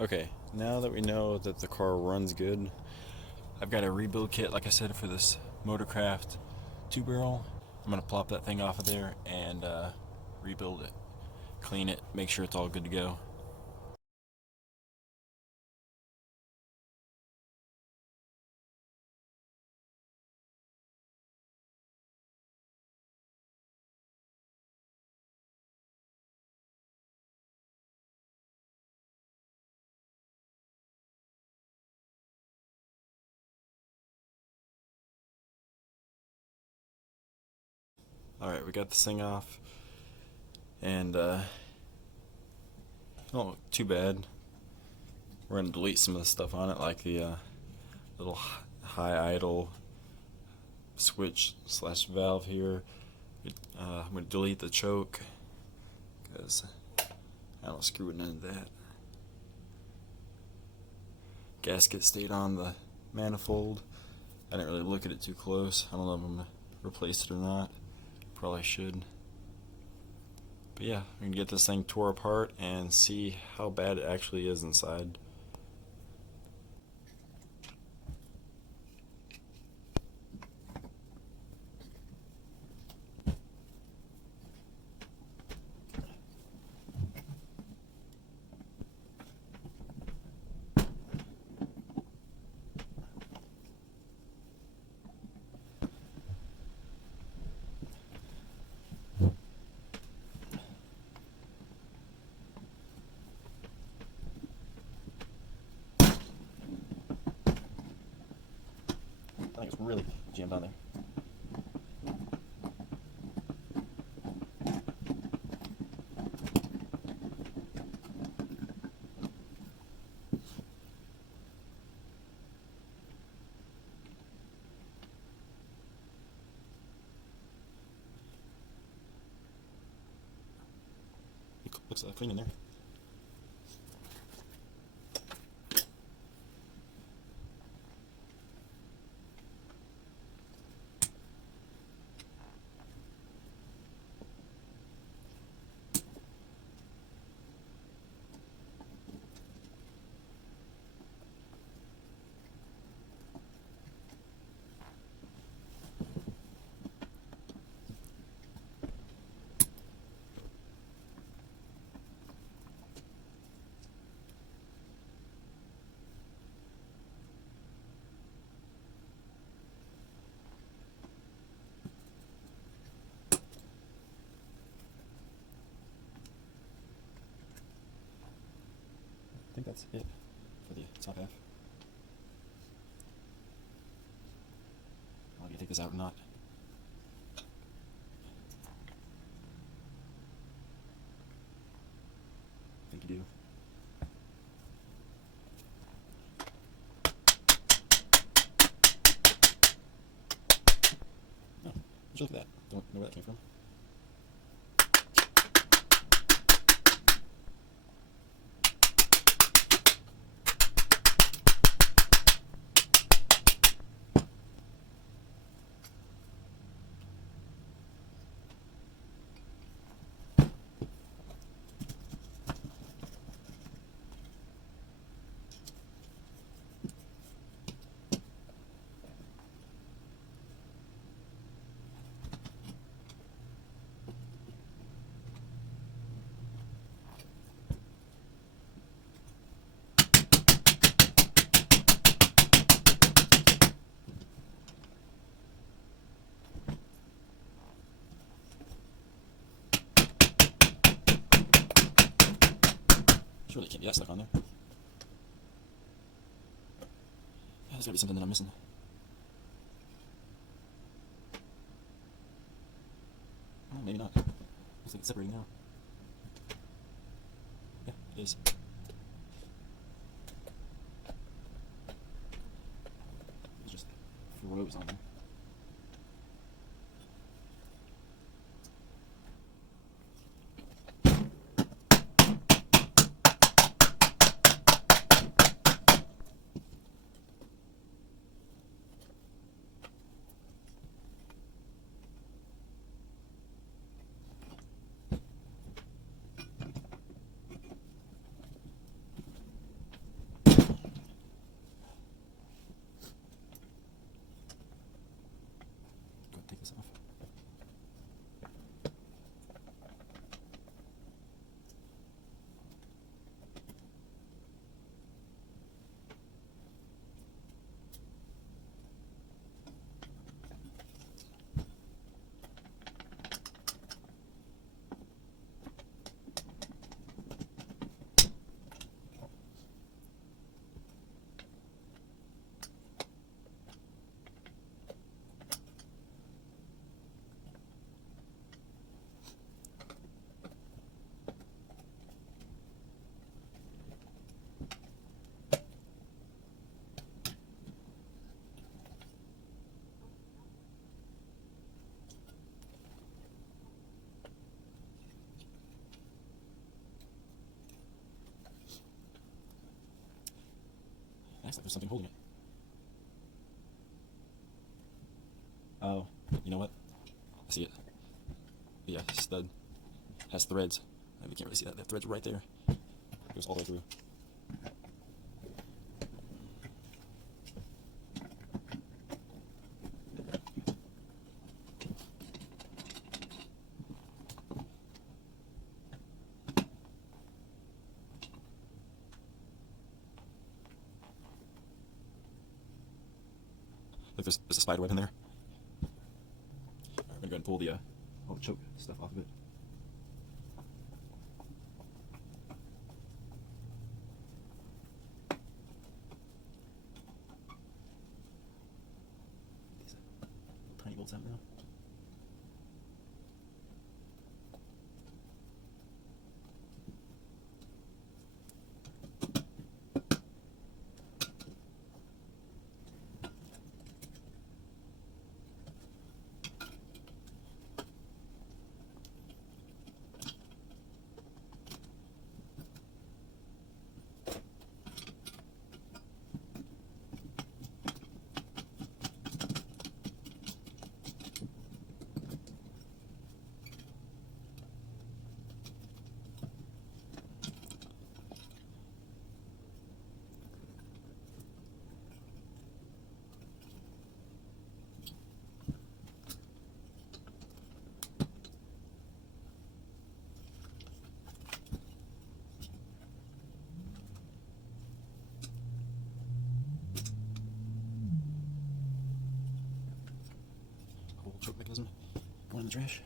Okay, now that we know that the car runs good, I've got a rebuild kit, like I said, for this Motorcraft 2-barrel. I'm going to plop that thing off of there and rebuild it, clean it, make sure it's all good to go. Alright, we got this thing off, and oh, too bad. We're going to delete some of the stuff on it, like the little high idle switch slash valve here. I'm going to delete the choke because I don't screw with none of that. Gasket stayed on the manifold. I didn't really look at it too close. I don't know if I'm going to replace it or not. Probably should. But yeah, we can get this thing tore apart and see how bad it actually is inside. I think it's really jammed on there. It looks clean in there. I think that's it for the top half. I'll take this out or not. I think you do. Oh, just look at that. Don't know where that came from. Surely it can't be that stuck on there. There's gotta be something that I'm missing. Oh, maybe not. Looks like it's separating now. Yeah, it is. It's just froze on there. acts like there's something holding it. Oh, you know what? I see it. Yeah, stud has threads. We can't really see that. That thread's right there. It goes all the way through. Look, there's a spider web in there. Alright, I'm gonna go ahead and pull the all the choke stuff off of it. These little tiny bolts out now. Choke mechanism going in the trash.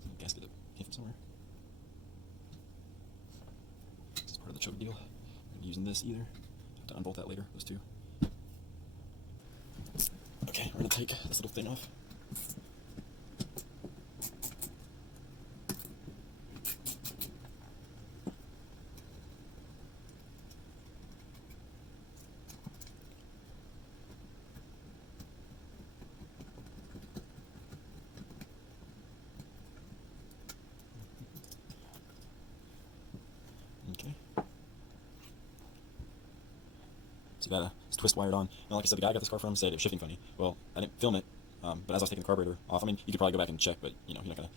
Some gasket that came from somewhere. This is part of the choke deal. I'm going to be using this either. Have to unbolt that later, those two. Okay, we're going to take this little thing off. Okay. So you got it's twist wired on. Now, like I said, the guy I got this car from said it was shifting funny. Well, I didn't film it, but as I was taking the carburetor off, I mean, you could probably go back and check, but you know, you're not gonna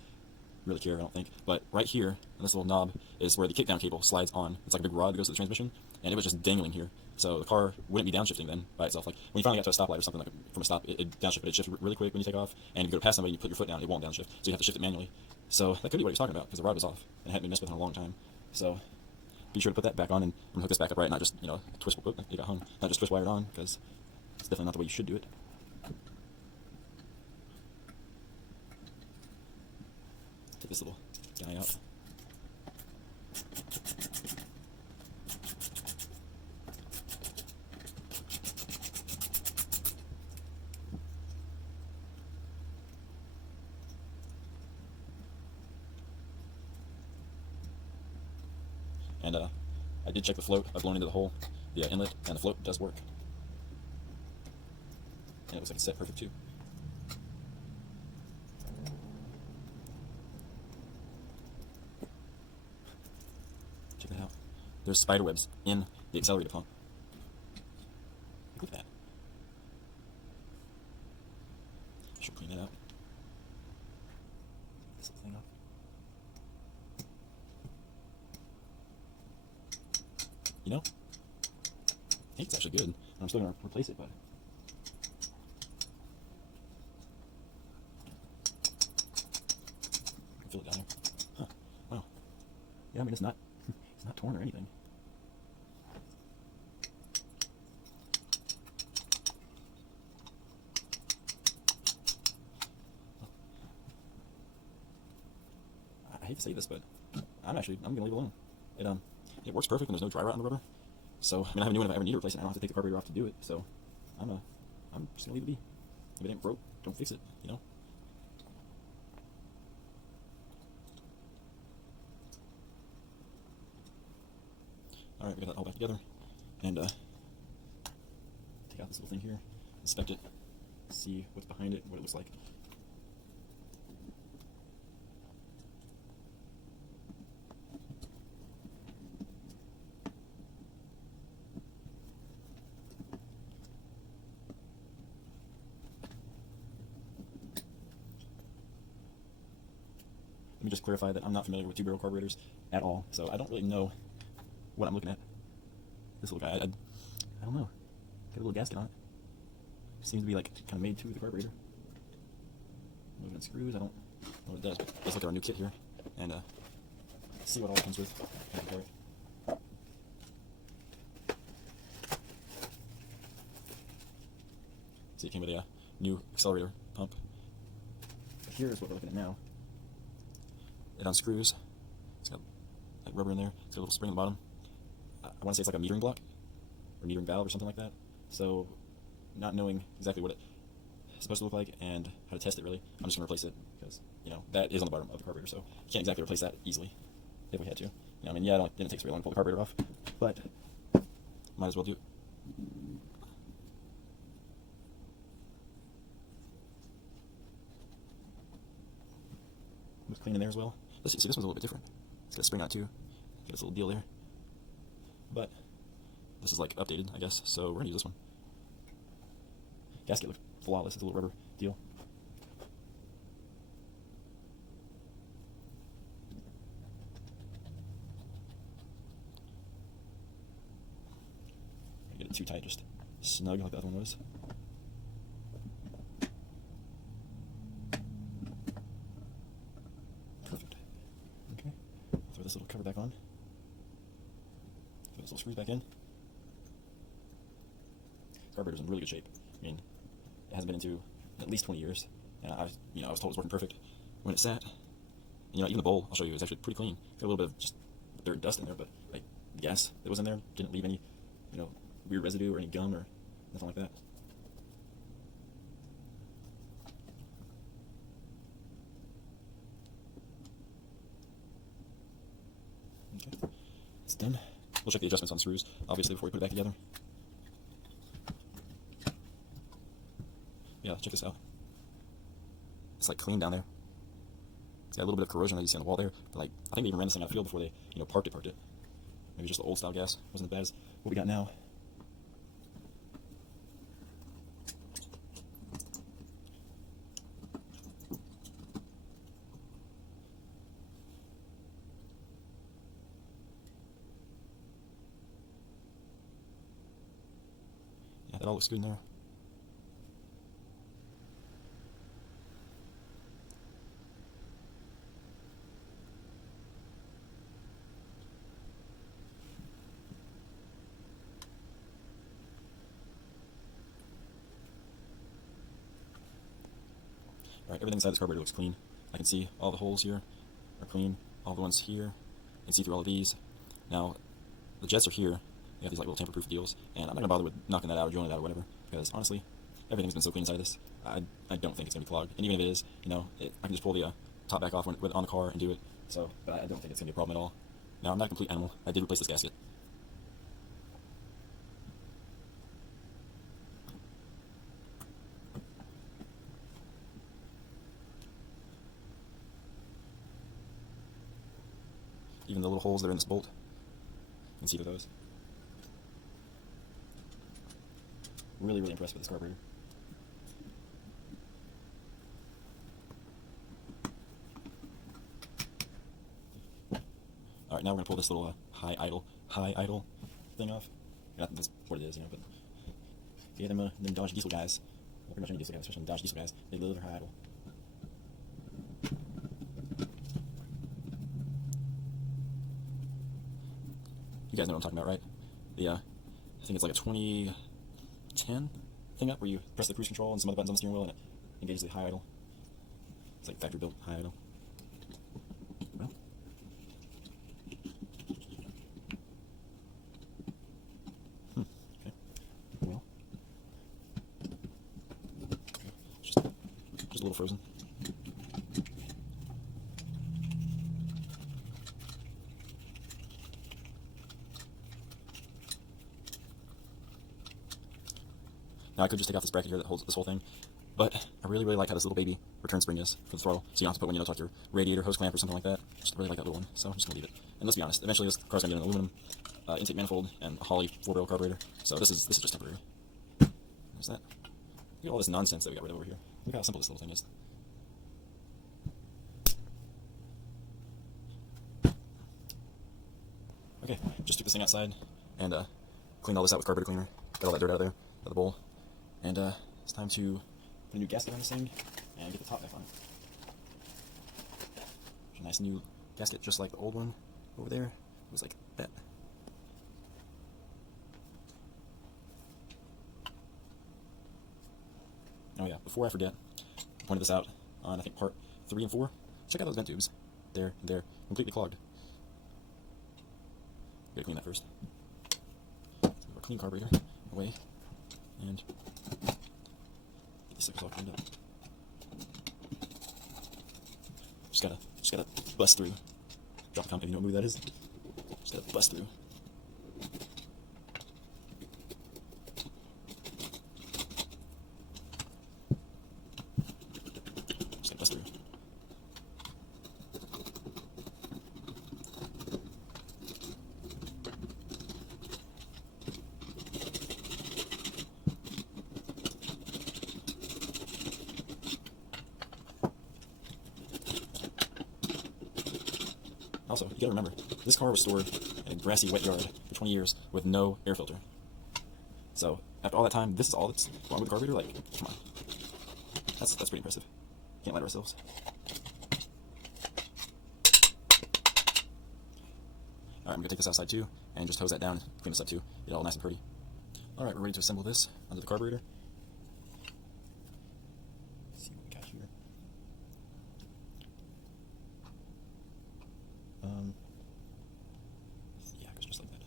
really care, I don't think. But right here, on this little knob, is where the kickdown cable slides on. It's like a big rod that goes to the transmission, and it was just dangling here. So the car wouldn't be downshifting then by itself. Like when you finally got to a stoplight or something, like from a stop, it downshift, but it shifts really quick when you take off. And if you go to pass somebody and you put your foot down, it won't downshift. So you have to shift it manually. So that could be what he's talking about, because the rod was off and it hadn't been messed with in a long time. So be sure to put that back on and hook this back up right, not just, you know, twist, it got hung, not just twist wired on, because it's definitely not the way you should do it. Take this little guy out. And I did check the float. I've blown into the hole, the inlet, and the float does work. And it looks like it's set perfect too. Check that out. There's spider webs in the accelerator pump. Look at that. Should clean that out. This little thing off. You know, I think it's actually good. I'm still going to replace it, but fill it down here. Huh. Wow. Yeah, I mean, it's not torn or anything. I hate to say this, but I'm gonna leave it alone. It works perfect when there's no dry rot on the rubber. So I mean, I have a new one if I ever need to replace it. I don't have to take the carburetor off to do it. So I'm just gonna leave it be. If it ain't broke, don't fix it. You know. All right, we got that all back together, and take out this little thing here, inspect it, see what's behind it, what it looks like. me just clarify that I'm not familiar with two-barrel carburetors at all, so I don't really know what I'm looking at. This little guy, I don't know. Got a little gasket on it. Seems to be like kind of made to the carburetor. Moving in screws, I don't know what it does, but let's look at our new kit here and see what all it comes with. See, it came with a new accelerator pump. Here's what we're looking at now. It unscrews. It's got like rubber in there. It's got a little spring at the bottom. I want to say it's like a metering block or metering valve or something like that. So, not knowing exactly what it's supposed to look like and how to test it really, I'm just going to replace it because, you know, that is on the bottom of the carburetor, so you can't exactly replace that easily if we had to. You know, I mean, yeah, it didn't take very long to pull the carburetor off, but might as well do it. It was clean in there as well. Let's see, this one's a little bit different. It's got a spring on it too. Got this little deal there. But this is like updated, I guess, so we're going to use this one. Gasket looks flawless. It's a little rubber deal. Don't get it too tight, just snug like that one was. Perfect. Okay, throw this little cover back on. Throw those little screws back in. This carburetor's in really good shape. I mean, it hasn't been into at least 20 years, and I was told it was working perfect when it sat. You know, even the bowl, I'll show you, is actually pretty clean. Got a little bit of just dirt and dust in there, but like the gas that was in there didn't leave any, you know, weird residue or any gum or nothing like that. Okay, it's done. We'll check the adjustments on the screws, obviously, before we put it back together. Yeah, check this out. It's like clean down there. It's got a little bit of corrosion that you see on the wall there, but like I think they even ran this thing out of the field before they, you know, parked it. Maybe just the old style gas wasn't as bad as what we got now. Yeah, that all looks good in there. Alright, everything inside this carburetor looks clean. I can see all the holes here are clean, all the ones here. I can see through all of these. Now, the jets are here. They got these like little tamper-proof deals, and I'm not gonna bother with knocking that out or drilling it out or whatever, because honestly, everything's been so clean inside of this. I don't think it's gonna be clogged. And even if it is, you know, I can just pull the top back off on the car and do it. So, but I don't think it's gonna be a problem at all. Now, I'm not a complete animal. I did replace this gasket. Even the little holes that are in this bolt, you can see through those. Really, really impressed with this carburetor. Alright, now we're going to pull this little high idle thing off. That's what it is, you know, but yeah, them Dodge diesel guys, well, pretty much any diesel guys, especially Dodge diesel guys, they live high idle. You guys know what I'm talking about, right? The, I think it's like a 2010 thing up where you press the cruise control and some other buttons on the steering wheel and it engages the high idle. It's like factory built high idle. Well. Okay. Well. Just a little frozen. Now I could just take off this bracket here that holds this whole thing, but I really, really like how this little baby return spring is for the throttle, so you don't have to put one, you know, to like your radiator hose clamp or something like that. Just really like that little one, so I'm just going to leave it. And let's be honest, eventually this car's going to get an aluminum intake manifold and a Holley 4-barrel carburetor, so this is just temporary. There's that. Look at all this nonsense that we got rid of over here. Look how simple this little thing is. this thing outside and cleaned all this out with carburetor cleaner. Got all that dirt out of there, out of the bowl. And it's time to put a new gasket on this thing and get the top back on it. There's a nice new gasket, just like the old one over there. It was like that. Oh yeah, before I forget, I pointed this out on I think part 3 and 4. Check out those vent tubes. They're completely clogged. Gotta clean that first. So a clean carburetor away and get these suckers all cleaned up. Just gotta bust through. Drop a comment if you know what movie that is. Just gotta bust through. Just gotta bust through. Also, you gotta remember, this car was stored in a grassy wet yard for 20 years with no air filter. So, after all that time, this is all that's wrong with the carburetor? Like, come on. That's pretty impressive. Can't lie to ourselves. Alright, I'm gonna take this outside too, and just hose that down, clean this up too, get it all nice and pretty. Alright, we're ready to assemble this under the carburetor. Let's see what we got here. Yeah, it goes just like that.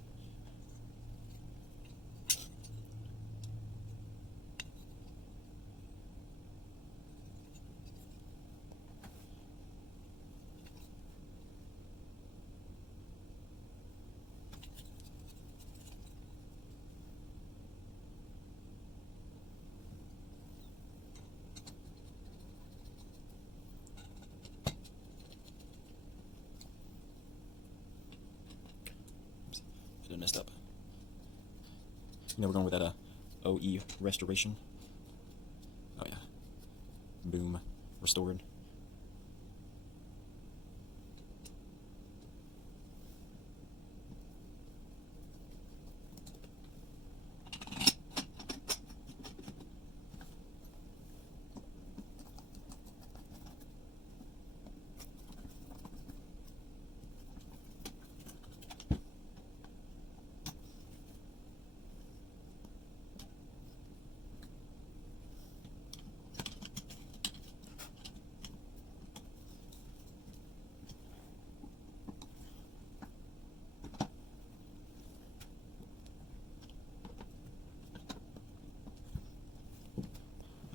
I messed up. You know we're going with that OE restoration. Oh yeah. Boom. Restored.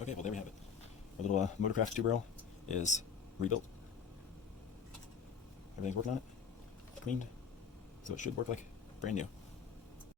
Okay, well there we have it. Our little Motorcraft 2 barrel is rebuilt. Everything's working on it, cleaned, so it should work like brand new.